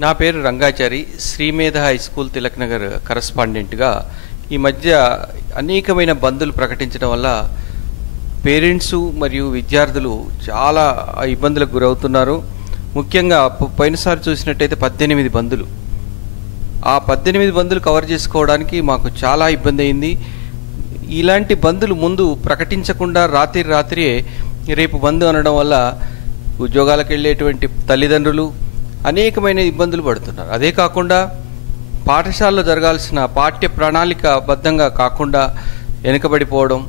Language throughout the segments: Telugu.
నా పేరు రంగాచారి, శ్రీమేధ హై స్కూల్ తిలక్ నగర్ కరస్పాండెంట్గా ఈ మధ్య అనేకమైన బందులు ప్రకటించడం వల్ల పేరెంట్స్ మరియు విద్యార్థులు చాలా ఇబ్బందులకు గురవుతున్నారు. ముఖ్యంగా పోయినసారి చూసినట్టయితే 18 బందులు. ఆ 18 బందులు కవర్ చేసుకోవడానికి మాకు చాలా ఇబ్బంది అయింది. ఇలాంటి బందులు ముందు ప్రకటించకుండా రాత్రి రేపు బంద్ అనడం వల్ల ఉద్యోగాలకు వెళ్ళేటువంటి తల్లిదండ్రులు అనేకమైన ఇబ్బందులు పడుతున్నారు. అదే కాకుండా పాఠశాలలో జరగాల్సిన పాఠ్య ప్రణాళిక బద్ధంగా కాకుండా వెనుకబడిపోవడం,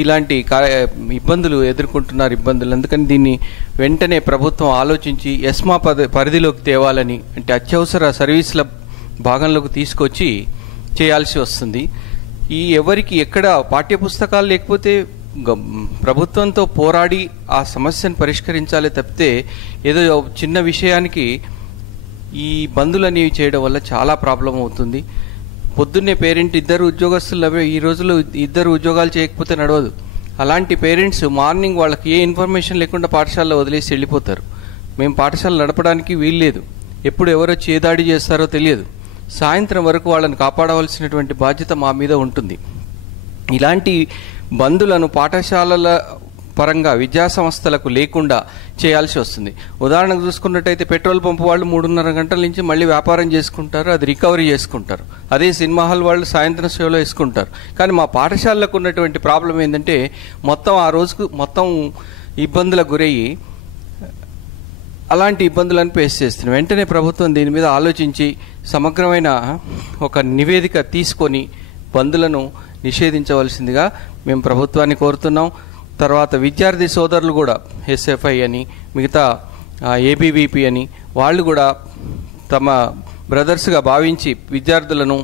ఇలాంటి ఇబ్బందులు ఎదుర్కొంటున్నారు. అందుకని దీన్ని వెంటనే ప్రభుత్వం ఆలోచించి ఎస్మా పరిధిలోకి తేవాలని, అంటే అత్యవసర సర్వీసుల భాగంలోకి తీసుకొచ్చి చేయాల్సి వస్తుంది. ఎవరికి ఎక్కడ పాఠ్యపుస్తకాలు లేకపోతే ప్రభుత్వంతో పోరాడి ఆ సమస్యను పరిష్కరించాలి తప్పితే ఏదో చిన్న విషయానికి ఈ బందులు అనేవి చేయడం వల్ల చాలా ప్రాబ్లం అవుతుంది. పొద్దున్నే పేరెంట్ ఇద్దరు ఉద్యోగస్తులు ఈ రోజుల్లో ఇద్దరు ఉద్యోగాలు చేయకపోతే నడవదు. అలాంటి పేరెంట్స్ మార్నింగ్ వాళ్ళకి ఏ ఇన్ఫర్మేషన్ లేకుండా పాఠశాలలో వదిలేసి వెళ్ళిపోతారు. మేము పాఠశాల నడపడానికి వీల్లేదు, ఎప్పుడు ఎవరొచ్చి ఏ దాడి చేస్తారో తెలియదు. సాయంత్రం వరకు వాళ్ళని కాపాడవలసినటువంటి బాధ్యత మా మీద ఉంటుంది. ఇలాంటి బందులను పాఠశాలల పరంగా విద్యా సంస్థలకు లేకుండా చేయాల్సి వస్తుంది. ఉదాహరణకు చూసుకున్నట్టయితే పెట్రోల్ పంపు వాళ్ళు 3:30 గంటల నుంచి మళ్ళీ వ్యాపారం చేసుకుంటారు, అది రికవరీ చేసుకుంటారు. అదే సినిమా హాల్ వాళ్ళు సాయంత్రం సేవలో వేసుకుంటారు. కానీ మా పాఠశాలకు ఉన్నటువంటి ప్రాబ్లం ఏంటంటే మొత్తం ఆ రోజుకు మొత్తం ఇబ్బందులకు గురయ్యి అలాంటి ఇబ్బందులను ఫేస్ చేస్తున్నాం. వెంటనే ప్రభుత్వం దీని మీద ఆలోచించి సమగ్రమైన ఒక నివేదిక తీసుకొని బందులను నిషేధించవలసిందిగా మేము ప్రభుత్వాన్ని కోరుతున్నాం. తర్వాత విద్యార్థి సోదరులు కూడా ఎస్ఎఫ్ఐ అని, మిగతా ఏబీవీపీ అని, వాళ్ళు కూడా తమ బ్రదర్స్గా భావించి విద్యార్థులను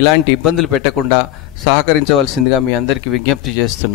ఇలాంటి ఇబ్బందులు పెట్టకుండా సహకరించవలసిందిగా మీ అందరికీ విజ్ఞప్తి చేస్తున్నాం.